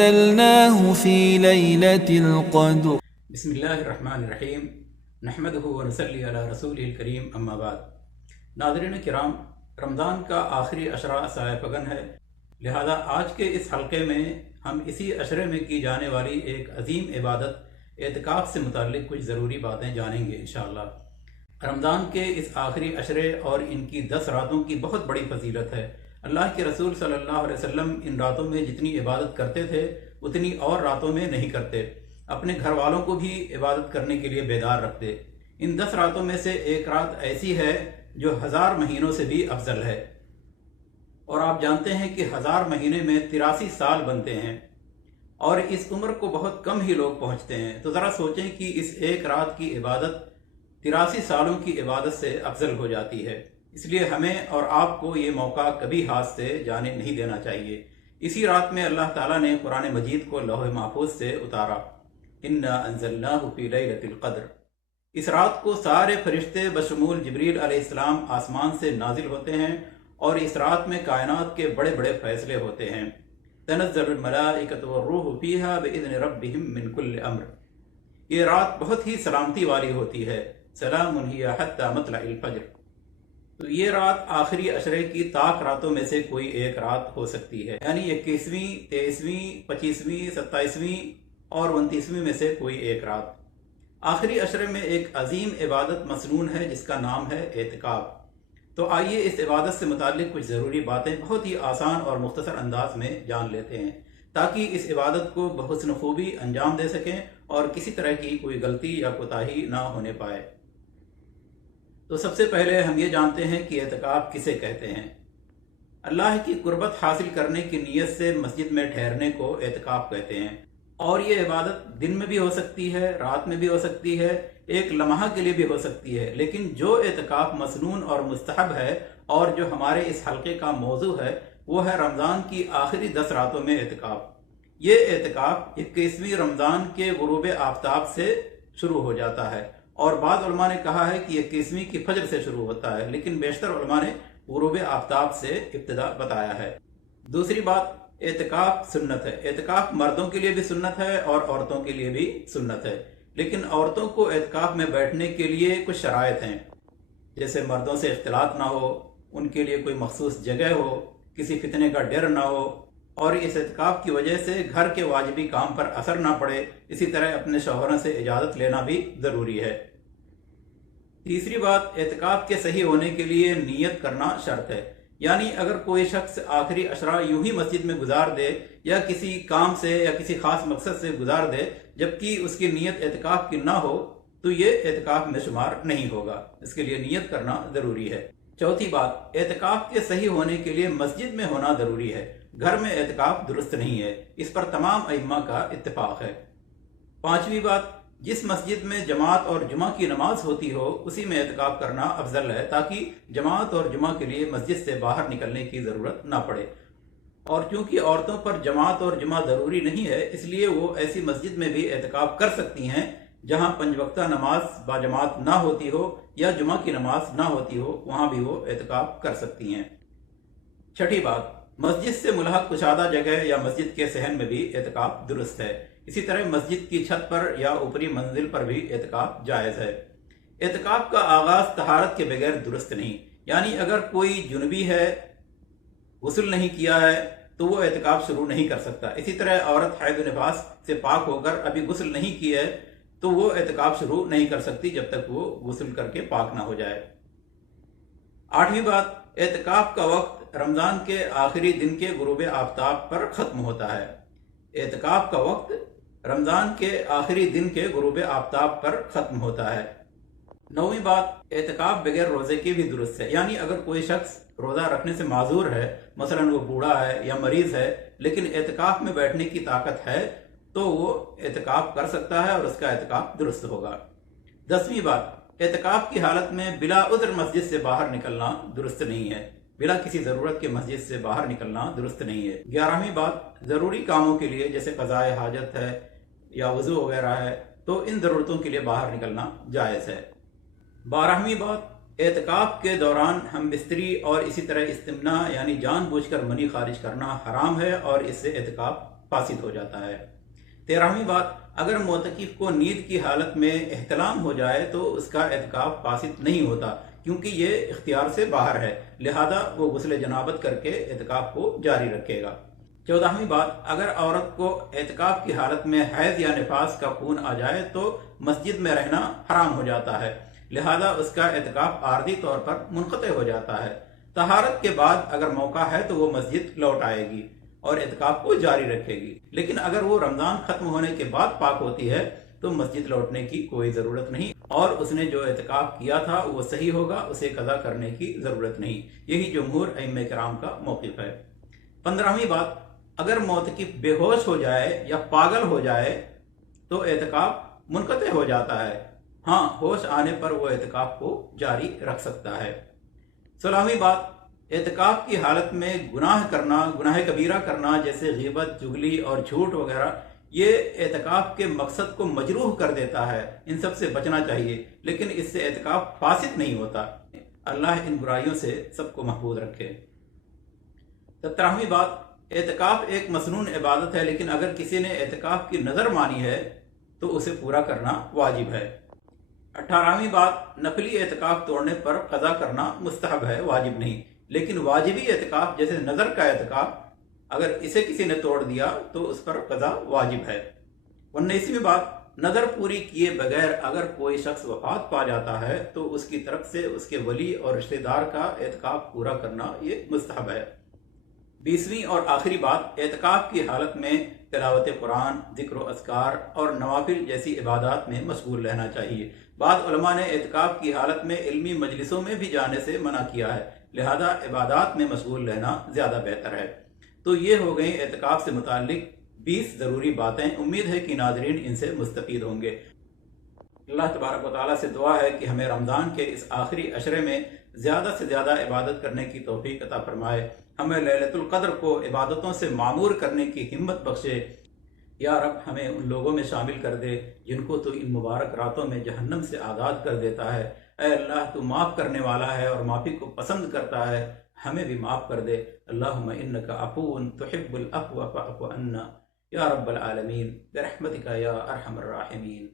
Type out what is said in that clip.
أنزلناه في ليلة القدر. بسم اللہ الرحمن الرحیم نحمدہ ونصلی علی رسولہ الکریم اما بعد. ناظرین کرام، رمضان کا آخری عشرہ سایہ پگن ہے، لہذا آج کے اس حلقے میں ہم اسی عشرے میں کی جانے والی ایک عظیم عبادت اعتکاف سے متعلق کچھ ضروری باتیں جانیں گے انشاءاللہ. رمضان کے اس آخری عشرے اور ان کی 10 راتوں کی بہت بڑی فضیلت ہے. اللہ کے رسول صلی اللہ علیہ وسلم ان راتوں میں جتنی عبادت کرتے تھے اتنی اور راتوں میں نہیں کرتے. اپنے گھر والوں کو بھی عبادت کرنے کے لیے بیدار رکھتے. ان 10 راتوں میں سے ایک رات ایسی ہے جو 1000 مہینوں سے بھی افضل ہے. اور آپ جانتے ہیں کہ 1000 مہینے میں 83 سال بنتے ہیں، اور اس عمر کو بہت کم ہی لوگ پہنچتے ہیں. تو ذرا سوچیں کہ اس ایک رات کی عبادت 83 سالوں کی عبادت سے افضل ہو جاتی ہے. اس لیے ہمیں اور آپ کو یہ موقع کبھی ہاتھ سے جانے نہیں دینا چاہیے. اسی رات میں اللہ تعالیٰ نے قرآن مجید کو لوح محفوظ سے اتارا. انا انزلناہ فی لیلۃ القدر. اس رات کو سارے فرشتے بشمول جبریل علیہ السلام آسمان سے نازل ہوتے ہیں، اور اس رات میں کائنات کے بڑے بڑے فیصلے ہوتے ہیں. تنزل الملائکۃ والروح فیہا باذن ربہم من کل امر. یہ رات بہت ہی سلامتی والی ہوتی ہے. سلام ہی حتی مطلع الفجر. تو یہ رات آخری عشرے کی طاق راتوں میں سے کوئی ایک رات ہو سکتی ہے، یعنی 21ویں، 23ویں، 25ویں، 27ویں اور 29ویں میں سے کوئی ایک رات. آخری عشرے میں ایک عظیم عبادت مسنون ہے جس کا نام ہے اعتکاف. تو آئیے اس عبادت سے متعلق کچھ ضروری باتیں بہت ہی آسان اور مختصر انداز میں جان لیتے ہیں، تاکہ اس عبادت کو بحسن خوبی انجام دے سکیں اور کسی طرح کی کوئی غلطی یا کوتاہی نہ ہونے پائے. تو سب سے پہلے ہم یہ جانتے ہیں کہ اعتکاف کسے کہتے ہیں. اللہ کی قربت حاصل کرنے کی نیت سے مسجد میں ٹھہرنے کو اعتکاف کہتے ہیں. اور یہ عبادت دن میں بھی ہو سکتی ہے، رات میں بھی ہو سکتی ہے، ایک لمحہ کے لیے بھی ہو سکتی ہے. لیکن جو اعتکاف مسنون اور مستحب ہے اور جو ہمارے اس حلقے کا موضوع ہے، وہ ہے رمضان کی آخری 10 راتوں میں اعتکاف. یہ اعتکاف 21ویں رمضان کے غروب آفتاب سے شروع ہو جاتا ہے، اور بعض علماء نے کہا ہے کہ 21ویں کی فجر سے شروع ہوتا ہے، لیکن بیشتر علماء نے غروب آفتاب سے ابتدا بتایا ہے. دوسری بات، اعتکاف سنت ہے. اعتکاف مردوں کے لیے بھی سنت ہے اور عورتوں کے لیے بھی سنت ہے. لیکن عورتوں کو اعتکاف میں بیٹھنے کے لیے کچھ شرائط ہیں، جیسے مردوں سے اختلاط نہ ہو، ان کے لیے کوئی مخصوص جگہ ہو، کسی فتنے کا ڈر نہ ہو، اور اس اعتکاف کی وجہ سے گھر کے واجبی کام پر اثر نہ پڑے. اسی طرح اپنے شوہروں سے اجازت لینا بھی ضروری ہے. تیسری بات، اعتکاف کے صحیح ہونے کے لیے نیت کرنا شرط ہے. یعنی اگر کوئی شخص آخری عشرہ یوں ہی مسجد میں گزار دے یا کسی کام سے یا کسی خاص مقصد سے گزار دے جبکہ اس کی نیت اعتکاف کی نہ ہو، تو یہ اعتکاف میں شمار نہیں ہوگا. اس کے لیے نیت کرنا ضروری ہے. چوتھی بات، اعتکاف کے صحیح ہونے کے لیے مسجد میں ہونا ضروری ہے. گھر میں اعتکاف درست نہیں ہے. اس پر تمام ائمہ کا اتفاق ہے. پانچویں بات، جس مسجد میں جماعت اور جمعہ کی نماز ہوتی ہو اسی میں اعتکاف کرنا افضل ہے، تاکہ جماعت اور جمعہ کے لیے مسجد سے باہر نکلنے کی ضرورت نہ پڑے. اور چونکہ عورتوں پر جماعت اور جمعہ ضروری نہیں ہے، اس لیے وہ ایسی مسجد میں بھی اعتکاف کر سکتی ہیں جہاں 5 وقتہ نماز باجماعت نہ ہوتی ہو یا جمعہ کی نماز نہ ہوتی ہو، وہاں بھی وہ اعتکاف کر سکتی ہیں. چھٹی بات، مسجد سے ملحق کشادہ جگہ یا مسجد کے صحن میں بھی اعتکاف درست ہے. اسی طرح مسجد کی چھت پر یا اوپری منزل پر بھی اعتکاف جائز ہے. اعتکاف کا آغاز طہارت کے بغیر درست نہیں. یعنی اگر کوئی جنبی ہے، غسل نہیں کیا ہے، تو وہ اعتکاف شروع نہیں کر سکتا. اسی طرح عورت حیض و نفاس سے پاک ہو کر ابھی غسل نہیں کیا ہے تو وہ اعتکاف شروع نہیں کر سکتی جب تک وہ غسل کر کے پاک نہ ہو جائے. آٹھویں بات، اعتکاف کا وقت رمضان کے آخری دن کے غروب آفتاب پر ختم ہوتا ہے. اعتکاف کا وقت رمضان کے آخری دن کے غروب آفتاب پر ختم ہوتا ہے. نویں بات، اعتکاف بغیر روزے کے بھی درست ہے. یعنی اگر کوئی شخص روزہ رکھنے سے معذور ہے، مثلا وہ بوڑھا ہے یا مریض ہے، لیکن اعتکاف میں بیٹھنے کی طاقت ہے، تو وہ اعتکاف کر سکتا ہے اور اس کا اعتکاف درست ہوگا. 10ویں بات، اعتکاف کی حالت میں بلا عذر مسجد سے باہر نکلنا درست نہیں ہے. بلا کسی ضرورت کے مسجد سے باہر نکلنا درست نہیں ہے. 11ویں بات، ضروری کاموں کے لیے جیسے قضاء حاجت ہے یا وضو وغیرہ ہے تو ان ضرورتوں کے لیے باہر نکلنا جائز ہے. 12ویں بات، اعتکاف کے دوران ہم بستری اور اسی طرح استمنا یعنی جان بوجھ کر منی خارج کرنا حرام ہے اور اس سے اعتکاف فاسد ہو جاتا ہے۔ 13ویں بات، اگر معتکف کو نیند کی حالت میں احتلام ہو جائے تو اس کا اعتکاف فاسد نہیں ہوتا، کیونکہ یہ اختیار سے باہر ہے، لہذا وہ غسل جنابت کر کے اعتکاف کو جاری رکھے گا۔ 14ویں بات، اگر عورت کو اعتکاف کی حالت میں حیض یا نفاس کا خون آ جائے تو مسجد میں رہنا حرام ہو جاتا ہے، لہذا اس کا اعتکاف عارضی طور پر منقطع ہو جاتا ہے۔ طہارت کے بعد اگر موقع ہے تو وہ مسجد لوٹ آئے گی اور اعتکاف کو جاری رکھے گی، لیکن اگر وہ رمضان ختم ہونے کے بعد پاک ہوتی ہے تو مسجد لوٹنے کی کوئی ضرورت نہیں، اور اس نے جو اعتکاف کیا تھا وہ صحیح ہوگا، اسے قضا کرنے کی ضرورت نہیں۔ یہی جمہور ائمہ کرام کا موقف ہے۔ 15ویں بات، اگر معتکف بے ہوش ہو جائے یا پاگل ہو جائے تو اعتکاف منقطع ہو جاتا ہے، ہاں ہوش آنے پر وہ اعتکاف کو جاری رکھ سکتا ہے۔ 16ویں بات، اعتکاف کی حالت میں گناہ کرنا، گناہ کبیرہ کرنا جیسے غیبت، چغلی اور جھوٹ وغیرہ، یہ اعتکاف کے مقصد کو مجروح کر دیتا ہے، ان سب سے بچنا چاہیے، لیکن اس سے اعتکاف فاسد نہیں ہوتا۔ اللہ ان برائیوں سے سب کو محفوظ رکھے۔ 17ویں بات، اعتکاف ایک مسنون عبادت ہے، لیکن اگر کسی نے اعتکاف کی نظر مانی ہے تو اسے پورا کرنا واجب ہے۔ 18ویں بات، نفلی اعتکاف توڑنے پر قضا کرنا مستحب ہے، واجب نہیں، لیکن واجبی اعتکاف جیسے نظر کا اعتکاف اگر اسے کسی نے توڑ دیا تو اس پر قضا واجب ہے۔ 19ویں بات، نظر پوری کیے بغیر اگر کوئی شخص وفات پا جاتا ہے تو اس کی طرف سے اس کے ولی اور رشتہ دار کا اعتکاف پورا کرنا یہ مستحب ہے۔ 20ویں اور آخری بات، اعتکاف کی حالت میں تلاوت قرآن، ذکر و اذکار اور نوافل جیسی عبادات میں مشغول رہنا چاہیے۔ بعض علماء نے اعتکاف کی حالت میں علمی مجلسوں میں بھی جانے سے منع کیا ہے، لہذا عبادات میں مشغول رہنا زیادہ بہتر ہے۔ تو یہ ہو گئی اعتکاف سے متعلق 20 ضروری باتیں، امید ہے کہ ناظرین ان سے مستفید ہوں گے۔ اللہ تبارک و تعالیٰ سے دعا ہے کہ ہمیں رمضان کے اس آخری عشرے میں زیادہ سے زیادہ عبادت کرنے کی توفیق عطا فرمائے، ہمیں لیلۃ القدر کو عبادتوں سے معمور کرنے کی ہمت بخشے۔ یا رب ہمیں ان لوگوں میں شامل کر دے جن کو تو ان مبارک راتوں میں جہنم سے آزاد کر دیتا ہے۔ اے اللہ تو معاف کرنے والا ہے اور معافی کو پسند کرتا ہے، ہمیں بھی معاف کر دے۔ اللہم انک عفو تحب العفو فاعف عنا یا رب العالمین برحمتک یا ارحم الراحمین۔